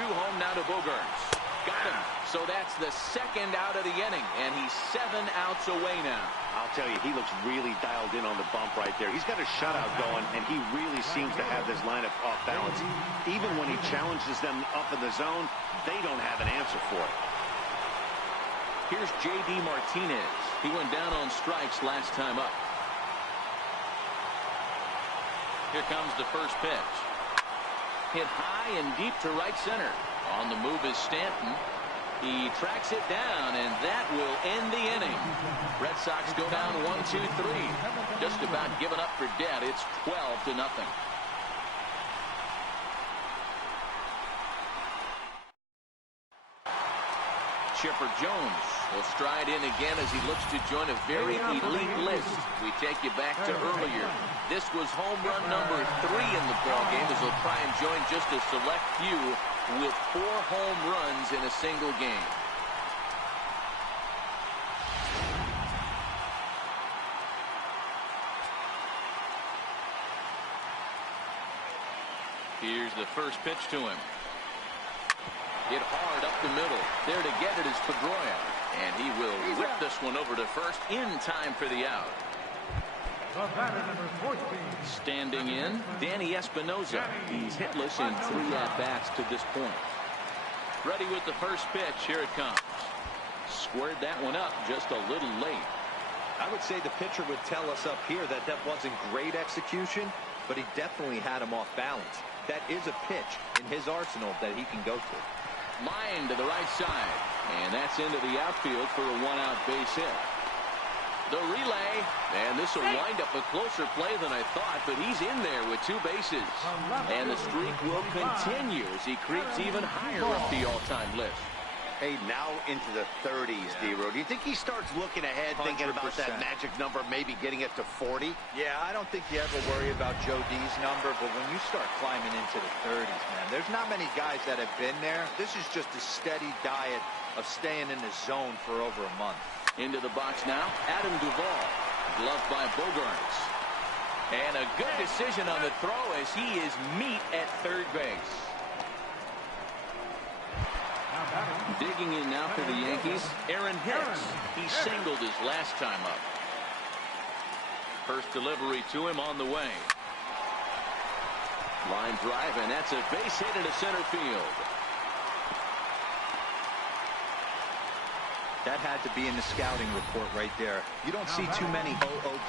2 home now to Bogaerts. Got him. So that's the 2nd out of the inning, and he's 7 outs away now. I'll tell you, he looks really dialed in on the bump right there. He's got a shutout going, and he really seems to have this lineup off balance. Even when he challenges them up in the zone, they don't have an answer for it. Here's J.D. Martinez. He went down on strikes last time up. Here comes the first pitch. Hit high and deep to right center. On the move is Stanton. He tracks it down, and that will end the inning. Red Sox go down 1-2-3. Just about given up for dead. It's 12-0. Chipper Jones will stride in again as he looks to join a very elite list. We take you back to earlier. This was home run number 3 in the ballgame as he'll try and join just a select few with 4 home runs in a single game. Here's the first pitch to him. Hit hard up the middle. There to get it is Pedroia. And he will whip this one over to first in time for the out. Standing in, Danny Espinosa. He's hitless in 3 at-bats to this point. Ready with the first pitch. Here it comes. Squared that one up just a little late. I would say the pitcher would tell us up here that that wasn't great execution, but he definitely had him off balance. That is a pitch in his arsenal that he can go to. Line to the right side, and that's into the outfield for a 1-out base hit. The relay, and this will wind up a closer play than I thought, but he's in there with 2 bases. And the streak will continue as he creeps even higher up the all-time list. Hey, now into the 30s, D-Row. Do you think he starts looking ahead, thinking about that magic number, maybe getting it to 40? Yeah, I don't think you ever worry about Joe D's number, but when you start climbing into the 30s, man, there's not many guys that have been there. This is just a steady diet of staying in the zone for over a month. Into the box now, Adam Duvall. Gloved by Bogaerts. And a good decision on the throw as he is meat at third base. Digging in now for the Yankees, Aaron Hicks. He singled his last time up. First delivery to him on the way. Line drive, and that's a base hit into center field. That had to be in the scouting report right there. You don't see too many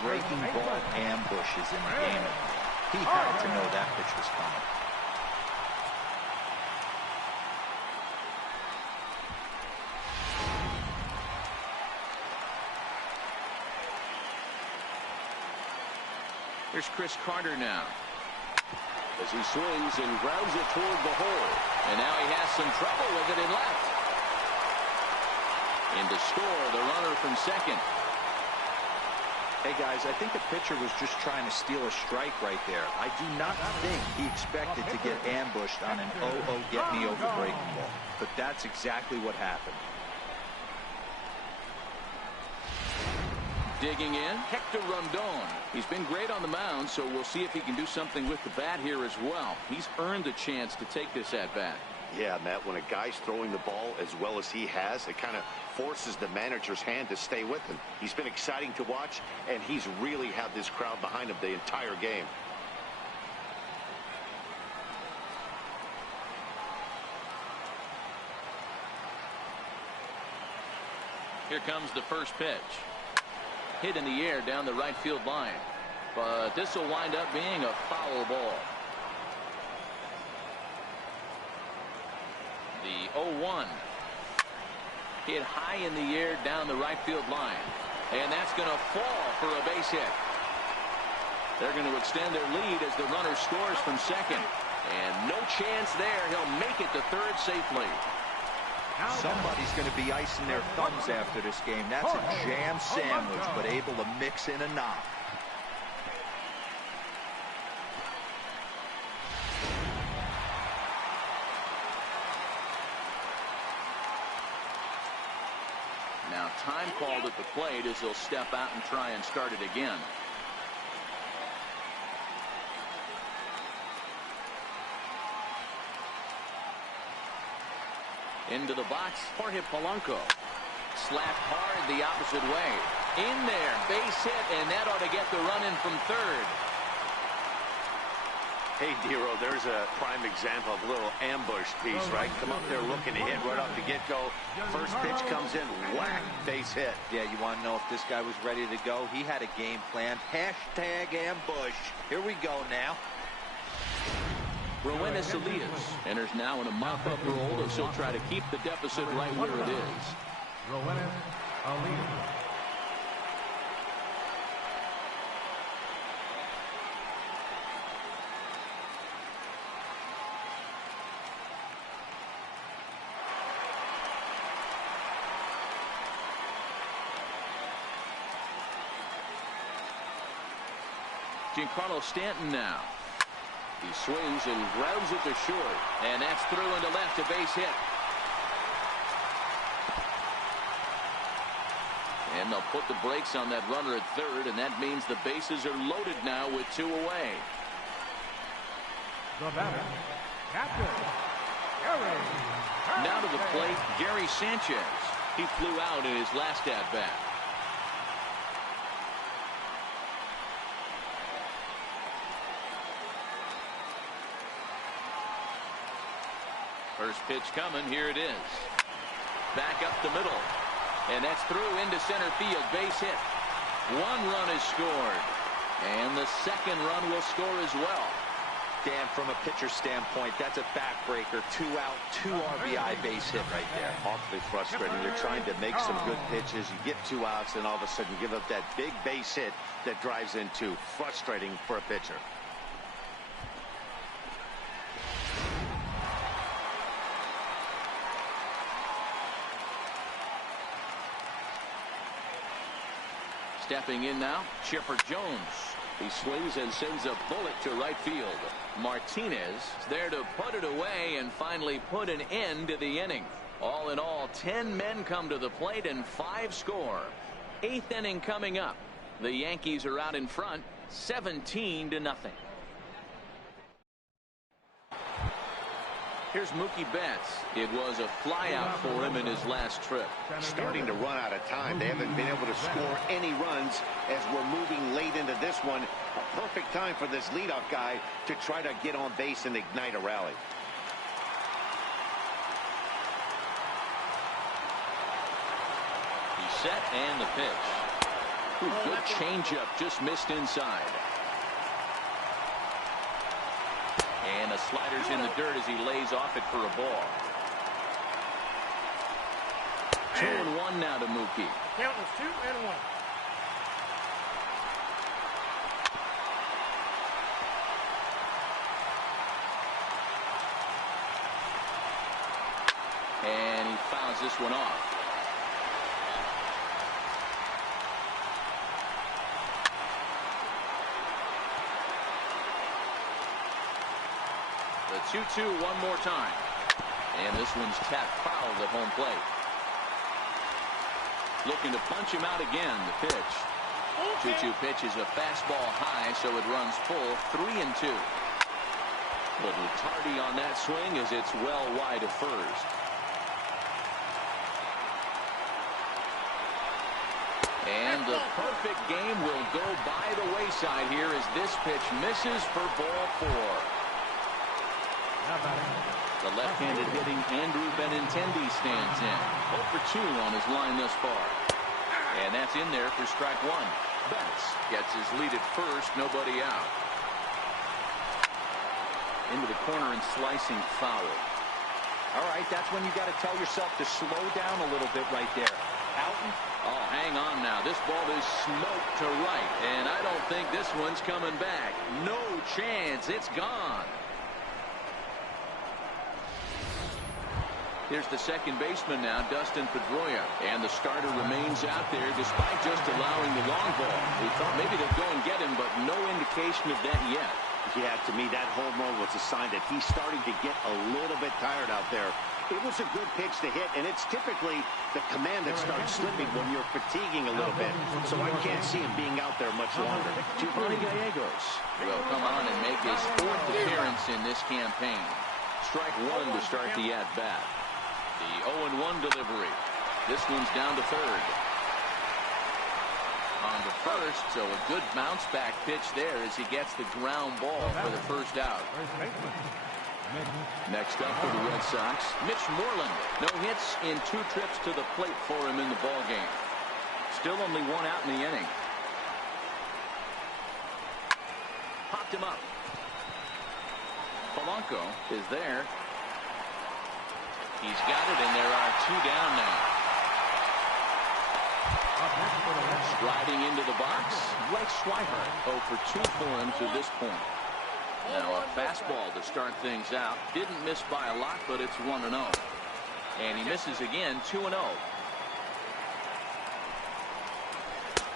breaking ball ambushes in the game. He had to know that pitch was coming. Here's Chris Carter now. As he swings and grounds it toward the hole. And now he has some trouble with it in left. In to score the runner from second. Hey, guys, I think the pitcher was just trying to steal a strike right there. I do not think he expected to get ambushed on an get-me-over breaking ball. But that's exactly what happened. Digging in, Hector Rondon. He's been great on the mound, so we'll see if he can do something with the bat here as well. He's earned a chance to take this at-bat. Yeah, Matt, when a guy's throwing the ball as well as he has, it kind of forces the manager's hand to stay with him. He's been exciting to watch, and he's really had this crowd behind him the entire game. Here comes the first pitch. Hit in the air down the right field line. But this will wind up being a foul ball. The 0-1. Hit high in the air down the right field line. And that's going to fall for a base hit. They're going to extend their lead as the runner scores from second. And no chance there. He'll make it to third safely. Somebody's going to be icing their thumbs after this game. That's a jam sandwich, but able to mix in a knock. Now time called at the plate as he'll step out and try and start it again. Into the box, Jorge Polanco. Slapped hard the opposite way. In there, base hit, and that ought to get the run in from third. Hey, Dero, there's a prime example of a little ambush piece, right? Come up there looking to hit right off the get-go. First pitch comes in, whack, base hit. Yeah, you want to know if this guy was ready to go? He had a game plan. Hashtag ambush. Here we go now. Roenis Elias enters now in a mop-up role as he'll try to keep the deficit right where it is. Roenis Elias. Giancarlo Stanton now. He swings and grounds it to short. And that's through into left, a base hit. And they'll put the brakes on that runner at third, and that means the bases are loaded now with 2 away. The batter, Captain Gary. Now to the plate, Gary Sanchez. He flew out in his last at-bat. First pitch coming. Here it is. Back up the middle. And that's through into center field. Base hit. 1 run is scored. And the second run will score as well. Dan, from a pitcher standpoint, that's a backbreaker. 2 out, 2 RBI base hit right there. Awfully frustrating. You're trying to make some good pitches. You get 2 outs, and all of a sudden give up that big base hit that drives in 2. Frustrating for a pitcher. Stepping in now, Chipper Jones. He swings and sends a bullet to right field. Martinez is there to put it away and finally put an end to the inning. All in all, 10 men come to the plate and 5 score. 8th inning coming up. The Yankees are out in front, 17-0. Here's Mookie Betts. It was a flyout for him in his last trip. Starting to run out of time. They haven't been able to score any runs as we're moving late into this one. A perfect time for this leadoff guy to try to get on base and ignite a rally. He's set and the pitch. Ooh, good changeup, just missed inside. And the slider's in the dirt as he lays off it for a ball. 2-1 now to Mookie. Count is 2-1. And he fouls this one off. The 2-2 one more time. And this one's tapped foul at home plate. Looking to punch him out again. The pitch. 2-2 pitch is a fastball high, so it runs full. 3-2. Little tardy on that swing as it's well wide of first. And the perfect game will go by the wayside here as this pitch misses for ball 4. The left-handed hitting Andrew Benintendi stands in. 0 for 2 on his line thus far. And that's in there for strike 1. Betts gets his lead at first, nobody out. Into the corner and slicing foul. All right, that's when you got to tell yourself to slow down a little bit right there. Out. Oh, hang on now. This ball is smoked to right, and I don't think this one's coming back. No chance. It's gone. Here's the second baseman now, Dustin Pedroia. And the starter remains out there despite just allowing the long ball. We thought maybe they'd go and get him, but no indication of that yet. Yeah, to me, that home run was a sign that he's starting to get a little bit tired out there. It was a good pitch to hit, and it's typically the command that starts slipping when you're fatiguing a little bit. So I can't see him being out there much longer. Giovanni Gallegos will come on and make his 4th appearance in this campaign. Strike 1 to start the at-bat. The 0-1 delivery. This one's down to third. On the first, so a good bounce back pitch there as he gets the ground ball for the first out. Next up for the Red Sox, Mitch Moreland. No hits in 2 trips to the plate for him in the ball game. Still only 1 out in the inning. Popped him up. Polanco is there. He's got it, and there are 2 down now. Striding into the box, Blake Swihart. 0 for 2 for him to this point. Now a fastball to start things out. Didn't miss by a lot, but it's 1-0. And he misses again, 2-0.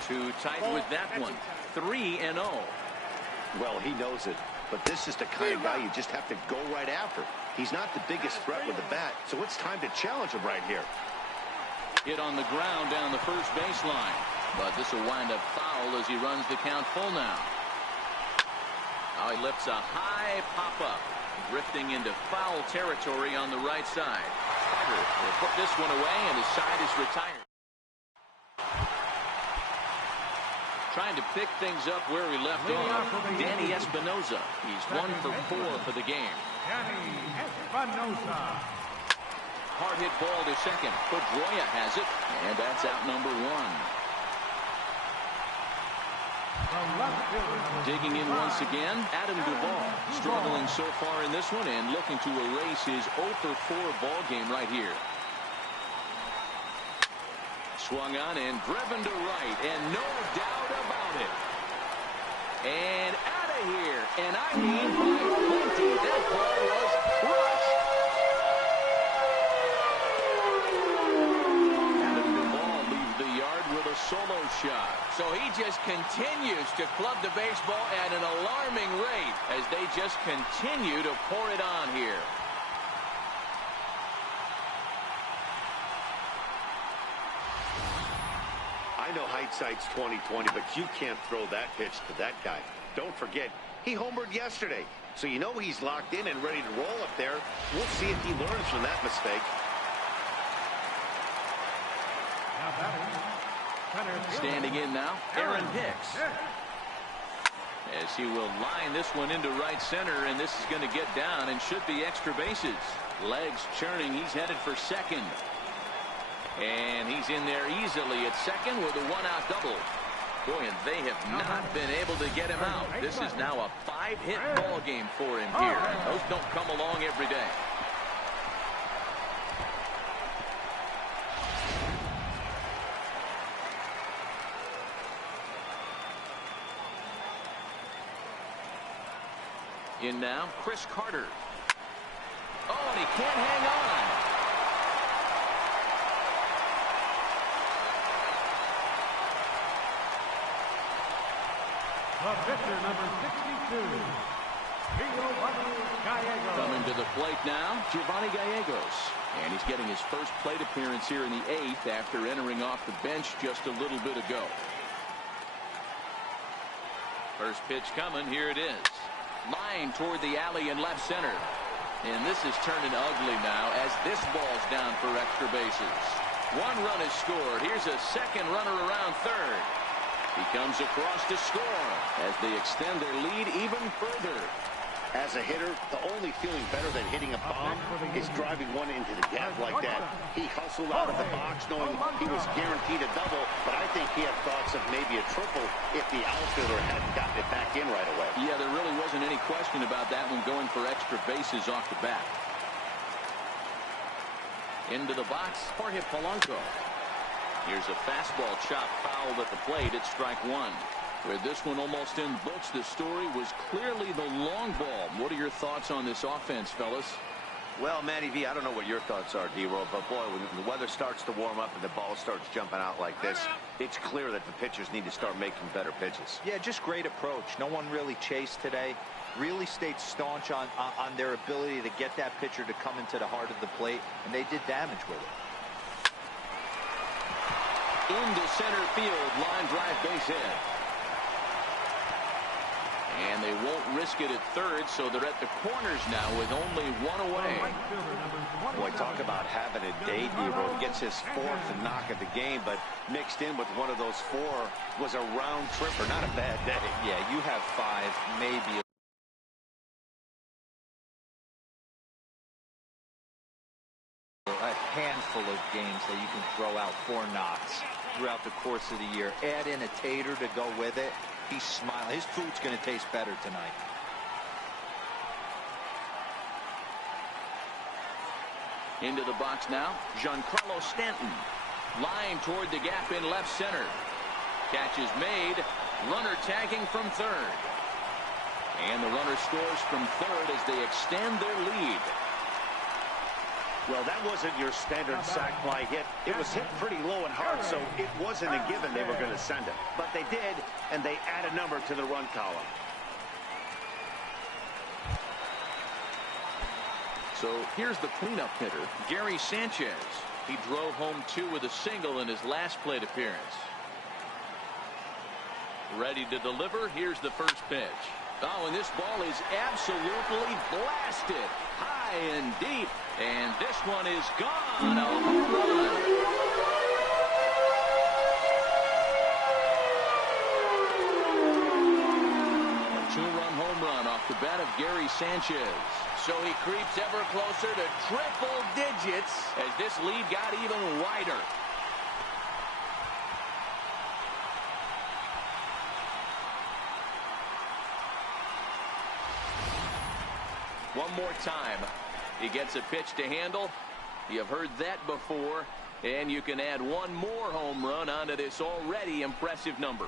Too tight with that one. 3-0. Well, he knows it. But this is the kind of guy you just have to go right after. He's not the biggest threat with the bat, so it's time to challenge him right here. Hit on the ground down the first baseline. But this will wind up foul as he runs the count full now. Now he lifts a high pop-up, drifting into foul territory on the right side. Carter will put this one away, and his side is retired. Trying to pick things up where he left off, Danny Espinosa. He's 1 for 4 for the game. Danny Espinosa. Hard hit ball to second. Pedroia has it, and that's out number 1. Digging in once again, Adam Duvall. Struggling so far in this one and looking to erase his 0 for 4 ball game right here. Swung on and driven to right, and no doubt about it. And out of here, and I mean by plenty. That ball was crushed. Adam Duvall leaves the yard with a solo shot. So he just continues to club the baseball at an alarming rate as they just continue to pour it on here. I know hindsight's 20/20, but you can't throw that pitch to that guy. Don't forget, he homered yesterday. So you know he's locked in and ready to roll up there. We'll see if he learns from that mistake. Standing in now, Aaron Hicks. As he will line this one into right center, and this is going to get down and should be extra bases. Legs churning, he's headed for second. And he's in there easily at second with a 1-out double. Boy, and they have not been able to get him out. This is now a 5-hit ball game for him here. Those don't come along every day. In now, Chris Carter. Oh, and he can't hang on. The pitcher, number 62, Giovanni Gallegos. Coming to the plate now, Giovanni Gallegos. And he's getting his first plate appearance here in the 8th after entering off the bench just a little bit ago. First pitch coming, here it is. Line toward the alley in left center. And this is turning ugly now as this ball's down for extra bases. 1 run is scored. Here's a second runner around third. He comes across to score as they extend their lead even further. As a hitter, the only feeling better than hitting a bomb is driving one into the gap like that. He hustled out of the box knowing he was guaranteed a double, but I think he had thoughts of maybe a triple if the outfielder hadn't gotten it back in right away. Yeah, there really wasn't any question about that one going for extra bases off the bat. Into the box, Jorge Polanco. Here's a fastball chop fouled at the plate at strike 1. Where this one almost in books, the story was clearly the long ball. What are your thoughts on this offense, fellas? Well, Manny V, I don't know what your thoughts are, D-Roll, but boy, when the weather starts to warm up and the ball starts jumping out like this, it's clear that the pitchers need to start making better pitches. Yeah, just great approach. No one really chased today. Really stayed staunch on their ability to get that pitcher to come into the heart of the plate, and they did damage with it. Into center field, line drive base hit. And they won't risk it at third, so they're at the corners now with only one away. Boy, talk about having a day, Debo. He gets his fourth knock of the game, but mixed in with one of those four was a round tripper. Not a bad day. Yeah, you have 5, maybe a handful of games that you can throw out 4 knocks throughout the course of the year. Add in a tater to go with it. He's smiling. His food's going to taste better tonight. Into the box now, Giancarlo Stanton. Line toward the gap in left center. Catch is made. Runner tagging from third. And the runner scores from third as they extend their lead. Well, that wasn't your standard sac fly hit. It was hit pretty low and hard, so it wasn't a given they were going to send it. But they did, and they add a number to the run column. So here's the cleanup hitter, Gary Sanchez. He drove home 2 with a single in his last plate appearance. Ready to deliver. Here's the first pitch. Oh, and this ball is absolutely blasted high and deep. And this one is gone. A home run. A 2-run home run off the bat of Gary Sanchez. So he creeps ever closer to triple digits as this lead got even wider. One more time. He gets a pitch to handle. You've heard that before. And you can add one more home run onto this already impressive number.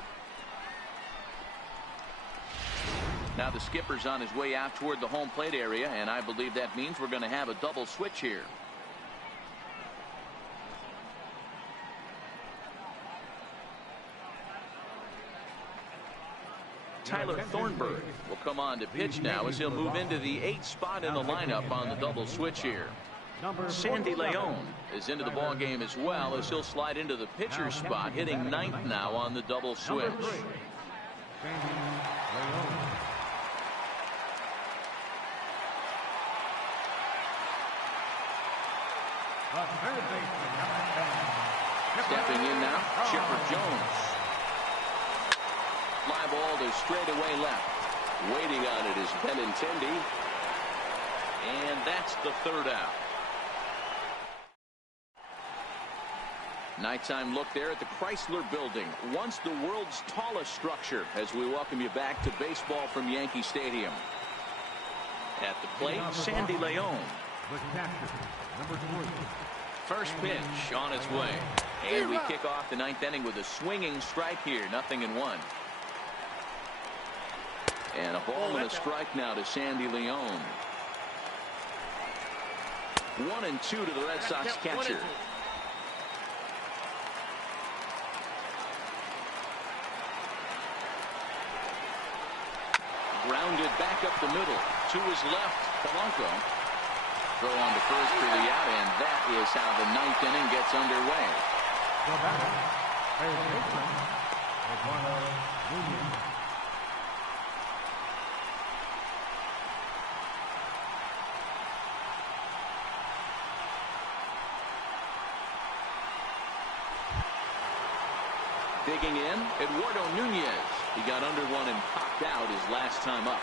Now the skipper's on his way out toward the home plate area, and I believe that means we're going to have a double switch here. Tyler Thornburg will come on to pitch now as he'll move into the 8th spot in the lineup on the double switch here. Sandy Leon is into the ball game as well as he'll slide into the pitcher's spot, hitting 9th now on the double switch. Stepping in now, Chipper Jones. Fly ball to straightaway left. Waiting on it is Benintendi. And that's the 3rd out. Nighttime look there at the Chrysler Building, once the world's tallest structure, as we welcome you back to baseball from Yankee Stadium. At the plate, Sandy Leon. First pitch on its way. And we kick off the 9th inning with a swinging strike here, 0-1. And a ball and a strike now to Sandy Leon. 1-2 to the Red Sox catcher. Grounded back up the middle. To his left, Polanco. Throw on to first for the out, and that is how the 9th inning gets underway. Digging in, Eduardo Nunez. He got under one and popped out his last time up.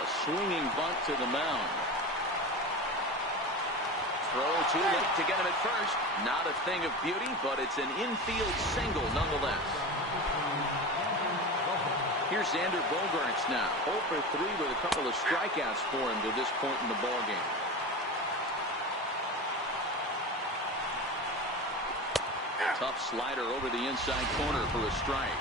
A swinging bunt to the mound. Throw too late to get him at first. Not a thing of beauty, but it's an infield single nonetheless. Here's Xander Bogaerts now. 0 for 3 with a couple of strikeouts for him to this point in the ballgame. Tough slider over the inside corner for a strike.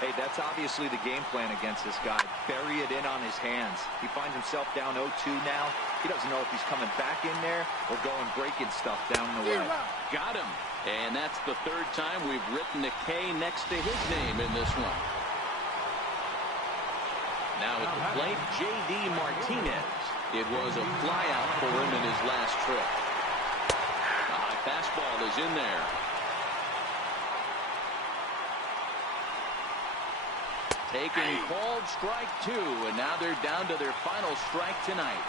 Hey, that's obviously the game plan against this guy. Bury it in on his hands. He finds himself down 0-2 now. He doesn't know if he's coming back in there or going breaking stuff down the way. Got him. And that's the 3rd time we've written a K next to his name in this one. Now at the plate, J.D. Martinez. It was a flyout for him in his last trip. A high fastball is in there. Taking called strike 2, and now they're down to their final strike tonight.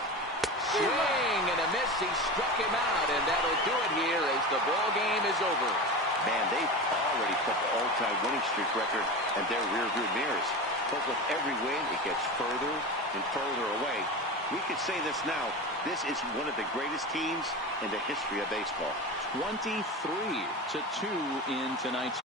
Swing and a miss. He struck him out, and that'll do it here as the ball game is over. Man, they've already put the all-time winning streak record in their rearview mirrors. But with every win, it gets further and further away. We could say this now. This is one of the greatest teams in the history of baseball. 23-2 in tonight's